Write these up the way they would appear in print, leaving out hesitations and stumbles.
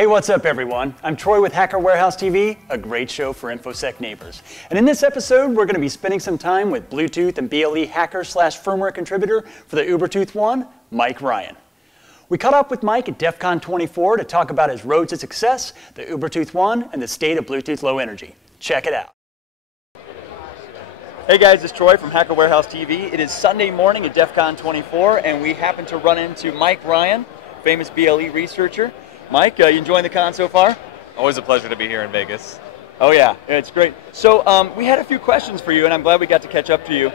Hey, what's up everyone? I'm Troy with Hacker Warehouse TV, a great show for InfoSec neighbors. And in this episode, we're going to be spending some time with Bluetooth and BLE hacker/firmware contributor for the Ubertooth One, Mike Ryan. We caught up with Mike at DEFCON 24 to talk about his road to success, the Ubertooth One, and the state of Bluetooth Low Energy. Check it out. Hey guys, it's Troy from Hacker Warehouse TV. It is Sunday morning at DEFCON 24, and we happen to run into Mike Ryan, famous BLE researcher. Mike, you enjoying the con so far? Always a pleasure to be here in Vegas. Oh yeah, it's great. So we had a few questions for you, and I'm glad we got to catch up to you.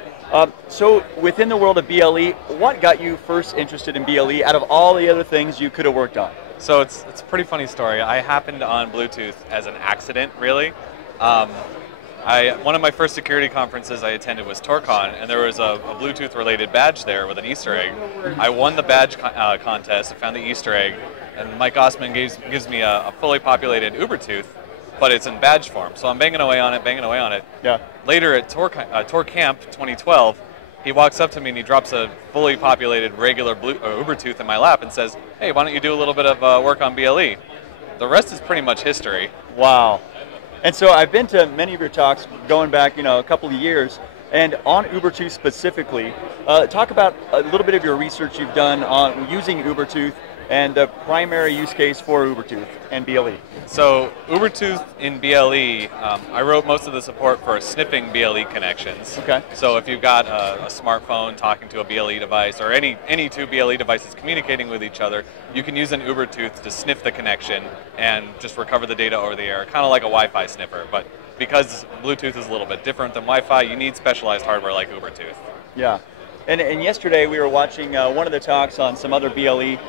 So within the world of BLE, what got you first interested in BLE out of all the other things you could have worked on? So it's a pretty funny story. I happened on Bluetooth as an accident, really. One of my first security conferences I attended was TorCon, and there was a Bluetooth-related badge there with an Easter egg. I won the badge contest, I found the Easter egg, and Mike Osman gives me a fully populated Ubertooth, but it's in badge form. So I'm banging away on it, Yeah. Later at TorCamp 2012, he walks up to me and he drops a fully populated regular Ubertooth in my lap and says, "Hey, why don't you do a little bit of work on BLE?" The rest is pretty much history. Wow. And so I've been to many of your talks going back, a couple of years, and on Ubertooth specifically, talk about a little bit of your research you've done on using Ubertooth and the primary use case for Ubertooth and BLE. So Ubertooth in BLE, I wrote most of the support for sniffing BLE connections. Okay. So if you've got a smartphone talking to a BLE device, or any two BLE devices communicating with each other, you can use an Ubertooth to sniff the connection and just recover the data over the air, kind of like a Wi-Fi sniffer. But because Bluetooth is a little bit different than Wi-Fi, you need specialized hardware like Ubertooth. Yeah. And yesterday we were watching one of the talks on some other BLE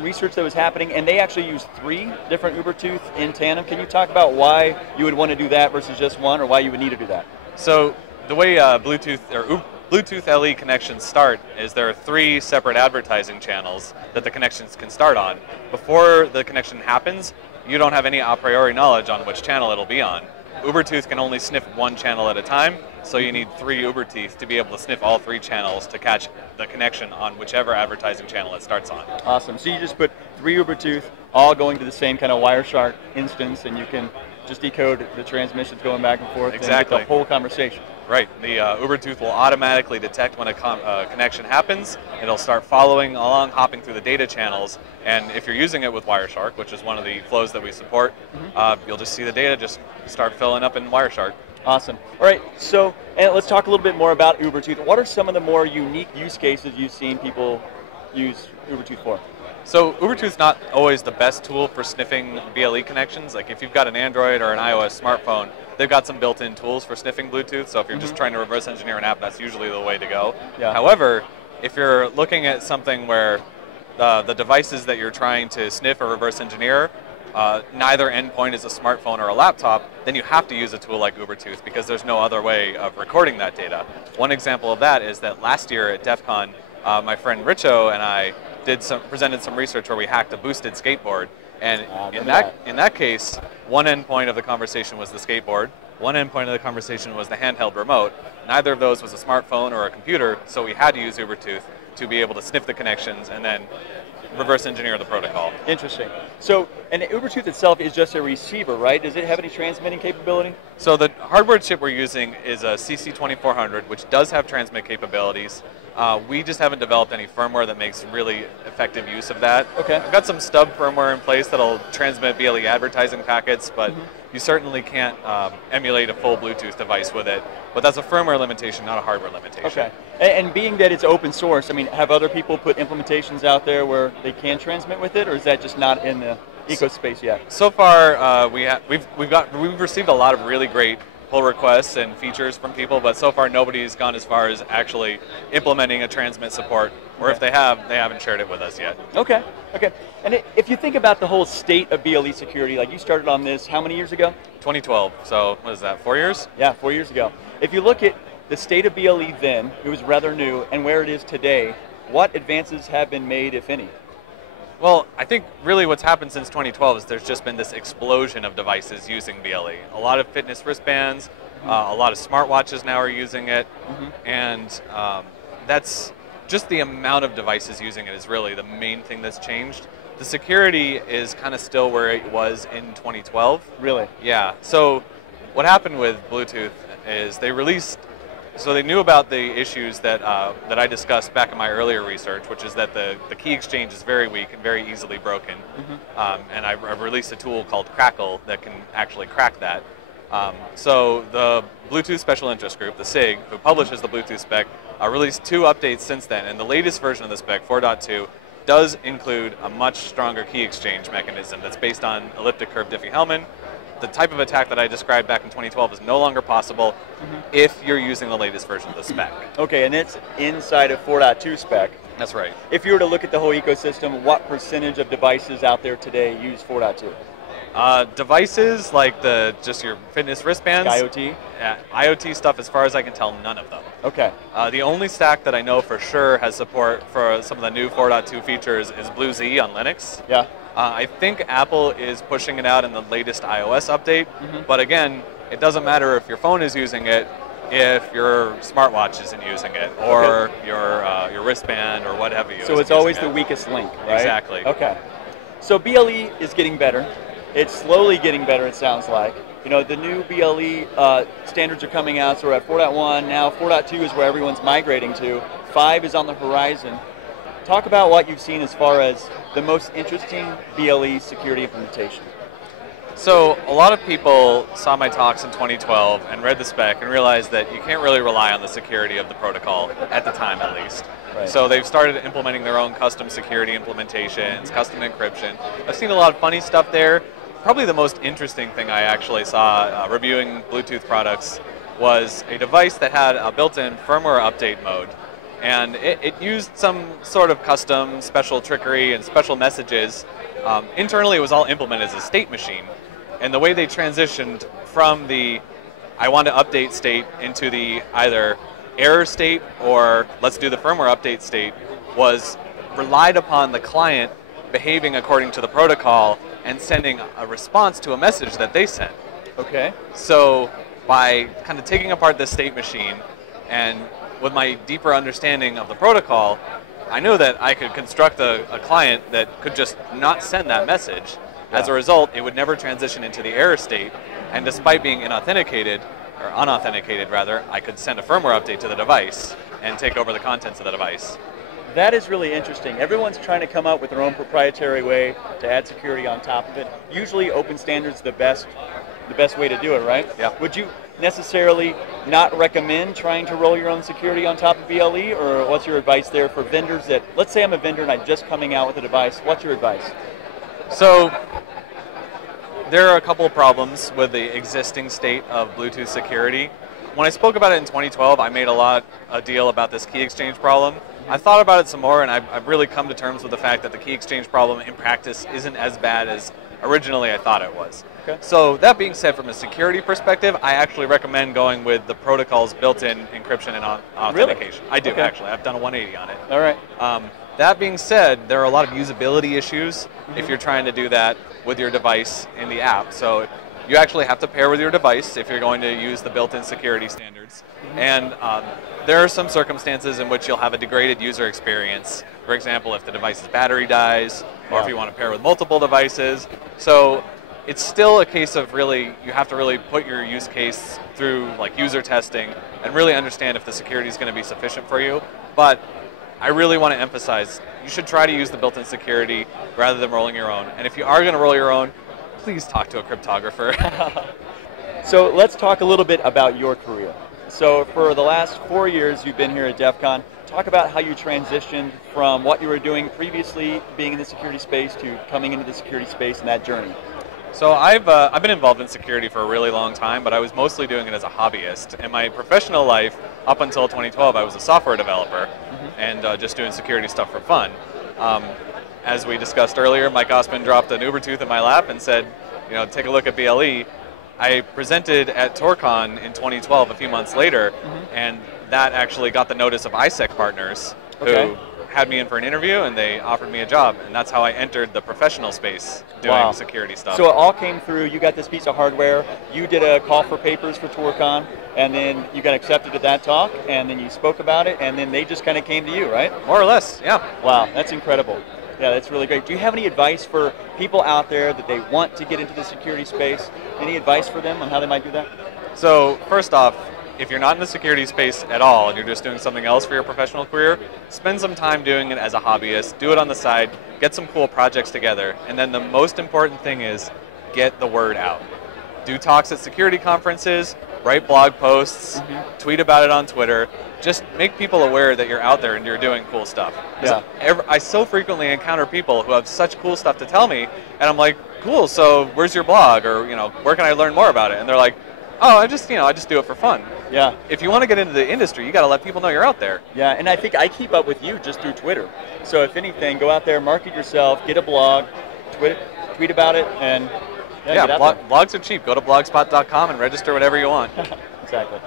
research that was happening, and they actually used 3 different Ubertooth in tandem. Can you talk about why you would want to do that versus just one, or why you would need to do that? So the way Bluetooth LE connections start is there are 3 separate advertising channels that the connections can start on. Before the connection happens, you don't have any a priori knowledge on which channel it'll be on. Ubertooth can only sniff 1 channel at a time, so you need 3 Ubertooth to be able to sniff all 3 channels to catch the connection on whichever advertising channel it starts on. Awesome. So you just put 3 Ubertooth all going to the same kind of Wireshark instance, and you can just decode the transmissions going back and forth. Exactly. And get the whole conversation. Right. The Ubertooth will automatically detect when a connection happens. It'll start following along, hopping through the data channels, and if you're using it with Wireshark, which is one of the flows that we support, you'll just see the data just start filling up in Wireshark. Awesome. All right, so let's talk a little bit more about Ubertooth. What are some of the more unique use cases you've seen people use Ubertooth for? So Ubertooth's not always the best tool for sniffing BLE connections. Like if you've got an Android or an iOS smartphone, they've got some built-in tools for sniffing Bluetooth, so if you're just trying to reverse engineer an app, that's usually the way to go. Yeah. However, if you're looking at something where the devices that you're trying to sniff or reverse engineer, neither endpoint is a smartphone or a laptop, then you have to use a tool like Ubertooth because there's no other way of recording that data. One example of that is that last year at DEFCON, my friend Richo and I presented some research where we hacked a boosted skateboard, and in that case, one endpoint of the conversation was the skateboard, one endpoint of the conversation was the handheld remote. Neither of those was a smartphone or a computer, so we had to use Ubertooth to be able to sniff the connections and then reverse engineer the protocol. Interesting. So, and Ubertooth itself is just a receiver, right? Does it have any transmitting capability? So the hardware chip we're using is a CC2400, which does have transmit capabilities. We just haven't developed any firmware that makes really effective use of that. Okay. We've got some stub firmware in place that'll transmit BLE advertising packets, but you certainly can't emulate a full Bluetooth device with it. But that's a firmware limitation, not a hardware limitation. Okay. And being that it's open source, I mean, have other people put implementations out there where they can transmit with it, or is that just not in the ecospace yet? So far, we've received a lot of really great pull requests and features from people, but so far nobody's gone as far as actually implementing a transmit support, or if they have, they haven't shared it with us yet. Okay, okay. And if you think about the whole state of BLE security, like you started on this how many years ago? 2012, so what is that, 4 years? Yeah, 4 years ago. If you look at the state of BLE then, it was rather new, and where it is today, what advances have been made, if any? Well, I think really what's happened since 2012 is there's just been this explosion of devices using BLE. A lot of fitness wristbands, a lot of smartwatches now are using it, and that's just the amount of devices using it is really the main thing that's changed. The security is kind of still where it was in 2012. Really? Yeah. So what happened with Bluetooth is they released, so they knew about the issues that that I discussed back in my earlier research, which is that the key exchange is very weak and very easily broken. And I've released a tool called Crackle that can actually crack that. So the Bluetooth Special Interest Group, the SIG, who publishes the Bluetooth spec, released 2 updates since then, and the latest version of the spec, 4.2, does include a much stronger key exchange mechanism that's based on elliptic curve Diffie-Hellman. The type of attack that I described back in 2012 is no longer possible if you're using the latest version of the spec. Okay, and it's inside of 4.2 spec. That's right. If you were to look at the whole ecosystem, what percentage of devices out there today use 4.2? Devices like just your fitness wristbands. Like IoT? Yeah, IoT stuff, as far as I can tell, none of them. Okay. The only stack that I know for sure has support for some of the new 4.2 features is BlueZ on Linux. Yeah. I think Apple is pushing it out in the latest iOS update, but again, it doesn't matter if your phone is using it, if your smartwatch isn't using it, or your wristband, or whatever you. So it's always the weakest link, right? Exactly. Okay. So BLE is getting better. It's slowly getting better, it sounds like. You know, the new BLE standards are coming out, so we're at 4.1 now. 4.2 is where everyone's migrating to. 5 is on the horizon. Talk about what you've seen as far as the most interesting BLE security implementation. So a lot of people saw my talks in 2012 and read the spec and realized that you can't really rely on the security of the protocol, at the time at least. Right. So they've started implementing their own custom security implementations, custom encryption. I've seen a lot of funny stuff there. Probably the most interesting thing I actually saw reviewing Bluetooth products was a device that had a built-in firmware update mode. And it used some sort of custom special trickery and special messages. Internally, it was all implemented as a state machine. And the way they transitioned from the I want to update state into the either error state or let's do the firmware update state was relied upon the client behaving according to the protocol and sending a response to a message that they sent. Okay. So by kind of taking apart this state machine and with my deeper understanding of the protocol, I knew that I could construct a client that could just not send that message. Yeah. As a result, it would never transition into the error state, and despite being unauthenticated rather, I could send a firmware update to the device and take over the contents of the device. That is really interesting. Everyone's trying to come up with their own proprietary way to add security on top of it. Usually open standards the best way to do it, right? Yeah. Would you necessarily not recommend trying to roll your own security on top of BLE, or what's your advice there for vendors that, let's say I'm a vendor and I'm just coming out with a device, what's your advice? So there are a couple of problems with the existing state of Bluetooth security. When I spoke about it in 2012, I made a deal about this key exchange problem. I've thought about it some more, and I've really come to terms with the fact that the key exchange problem in practice isn't as bad as originally I thought it was. Okay. So that being said, from a security perspective, I actually recommend going with the protocol's built-in encryption and authentication. Really? I do, okay. actually. I've done a 180 on it. All right. That being said, there are a lot of usability issues if you're trying to do that with your device in the app. So you actually have to pair with your device if you're going to use the built-in security standards. And there are some circumstances in which you'll have a degraded user experience. For example, if the device's battery dies, or if you want to pair with multiple devices. So it's still a case of really, you have to really put your use case through like user testing and really understand if the security is going to be sufficient for you. But I really want to emphasize, you should try to use the built-in security rather than rolling your own. And if you are going to roll your own, please talk to a cryptographer. So let's talk a little bit about your career. So for the last 4 years you've been here at DEFCON. Talk about how you transitioned from what you were doing previously, being in the security space, to coming into the security space and that journey. So I've been involved in security for a really long time, but I was mostly doing it as a hobbyist. In my professional life, up until 2012, I was a software developer and just doing security stuff for fun. As we discussed earlier, Mike Osman dropped an Ubertooth in my lap and said, you know, take a look at BLE. I presented at TorCon in 2012, a few months later, and that actually got the notice of ISEC partners who had me in for an interview and they offered me a job, and that's how I entered the professional space doing security stuff. So it all came through, you got this piece of hardware, you did a call for papers for TourCon, and then you got accepted at that talk, and then you spoke about it, and then they just kind of came to you, right? More or less, yeah. Wow, that's incredible. Yeah, that's really great. Do you have any advice for people out there that they want to get into the security space? Any advice for them on how they might do that? So first off, if you're not in the security space at all and you're just doing something else for your professional career, spend some time doing it as a hobbyist, do it on the side, get some cool projects together, and then the most important thing is get the word out. Do talks at security conferences, write blog posts, tweet about it on Twitter. Just make people aware that you're out there and you're doing cool stuff. Yeah. I so frequently encounter people who have such cool stuff to tell me, and I'm like, cool, so where's your blog? Or, where can I learn more about it? And they're like, oh, I just do it for fun. Yeah. If you want to get into the industry, you got to let people know you're out there. Yeah, and I think I keep up with you just through Twitter. So if anything, go out there, market yourself, get a blog, tweet about it, and get out there. Blogs are cheap. Go to blogspot.com and register whatever you want. Exactly.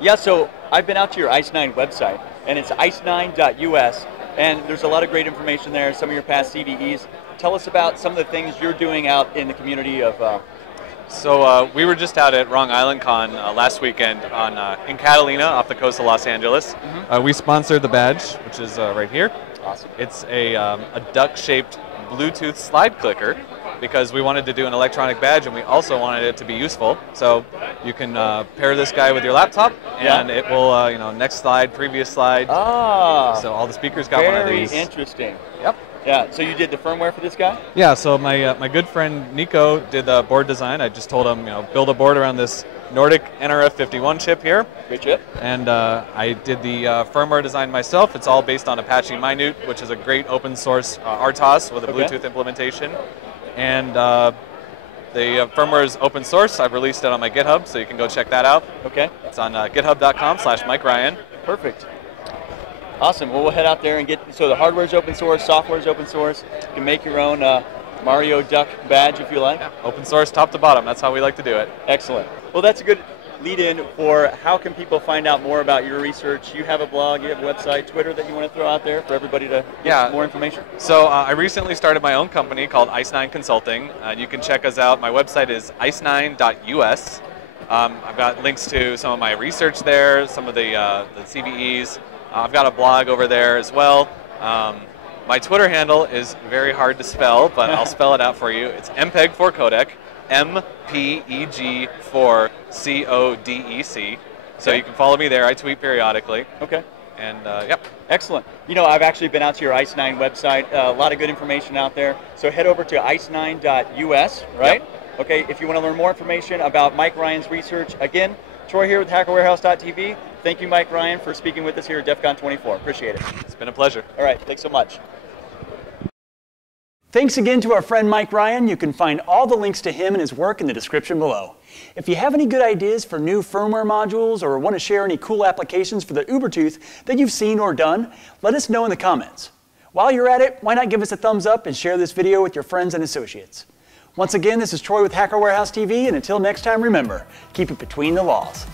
Yeah, so I've been out to your ICE9 website, and it's ice9.us, and there's a lot of great information there, some of your past CVEs. Tell us about some of the things you're doing out in the community of... So we were just out at Wrong Island Con last weekend in Catalina off the coast of Los Angeles. We sponsored the badge, which is right here. Awesome. It's a duck-shaped Bluetooth slide clicker because we wanted to do an electronic badge and we also wanted it to be useful. So you can pair this guy with your laptop and it will, next slide, previous slide. So all the speakers got one of these. Very interesting. Yep. Yeah, so you did the firmware for this guy? Yeah, so my good friend Nico did the board design. I just told him, build a board around this Nordic NRF51 chip here. Great chip. And I did the firmware design myself. It's all based on Apache Minute, which is a great open source RTOS with a Bluetooth implementation. And the firmware is open source. I've released it on my GitHub, so you can go check that out. Okay. It's on github.com/Mike Ryan. Perfect. Awesome. Well, we'll head out there and so the hardware's open source, software's open source. You can make your own Mario Duck badge if you like. Yeah, open source, top to bottom. That's how we like to do it. Excellent. Well, that's a good lead-in for how can people find out more about your research. You have a blog, you have a website, Twitter that you want to throw out there for everybody to get more information? So I recently started my own company called Ice9 Consulting. You can check us out. My website is ice9.us. I've got links to some of my research there, some of the CVEs. I've got a blog over there as well. My Twitter handle is very hard to spell, but I'll spell it out for you. It's MPEG4Codec, MPEG4CODEC. So you can follow me there. I tweet periodically. Okay. And yep. Excellent. I've actually been out to your ICE9 website. A lot of good information out there. So head over to ice9.us, right? Yep. Okay. If you want to learn more information about Mike Ryan's research, again, Troy here with HackerWarehouse.tv. Thank you, Mike Ryan, for speaking with us here at DEFCON 24. Appreciate it. It's been a pleasure. All right. Thanks so much. Thanks again to our friend Mike Ryan. You can find all the links to him and his work in the description below. If you have any good ideas for new firmware modules or want to share any cool applications for the Ubertooth that you've seen or done, let us know in the comments. While you're at it, why not give us a thumbs up and share this video with your friends and associates. Once again, this is Troy with Hacker Warehouse TV, and until next time, remember, keep it between the walls.